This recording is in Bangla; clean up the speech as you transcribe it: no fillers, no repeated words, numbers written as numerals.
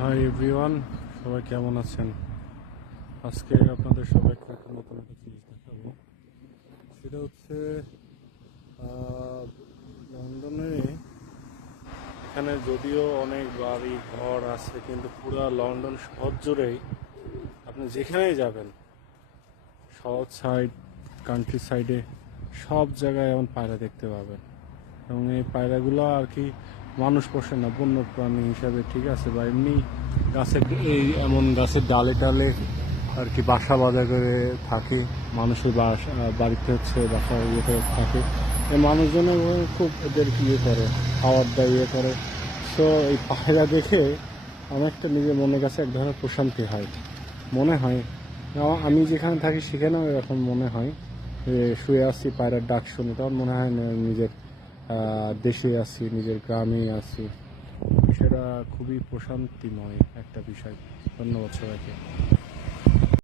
হাই এভরিওয়ান, সবাই কেমন আছেন? আজকে আপনাদের সবাইকে একটা নতুন একটা জিনিস দেখাবো। সেটা হচ্ছে লন্ডনে। এখানে যদিও অনেক বাড়ি ঘর আছে, কিন্তু পুরো লন্ডন শহর জুড়েই আপনি যেখানেই যাবেন, সাউথ সাইড, কান্ট্রি সাইডে, সব জায়গায় এমন পায়রা দেখতে পাবেন। এবং এই পায়রাগুলো আর কি মানুষ পোষে না, বন্য প্রাণী হিসাবে, ঠিক আছে, বা এমনি গাছের এই এমন গাছের ডালে টালে আর কি বাসা বাঁধা করে থাকে। মানুষের বাড়িতে হচ্ছে বাসা ইয়ে করে থাকে। এই মানুষজনের খুব এদের কি ইয়ে করে, খাওয়ার দেয়, ইয়ে করে। সো এই পায়রা দেখে অনেকটা নিজের মনের কাছে এক ধরনের প্রশান্তি হয়, মনে হয়। আমি যেখানে থাকি সেখানেও এরকম মনে হয় যে শুয়ে আসছি, পায়রার ডাক শুনি, তখন মনে হয় না নিজের দেশে আছি, নিজের গ্রামে আছি। সেটা খুবই প্রশান্তিময় একটা বিষয়। ধন্যবাদ সবাইকে।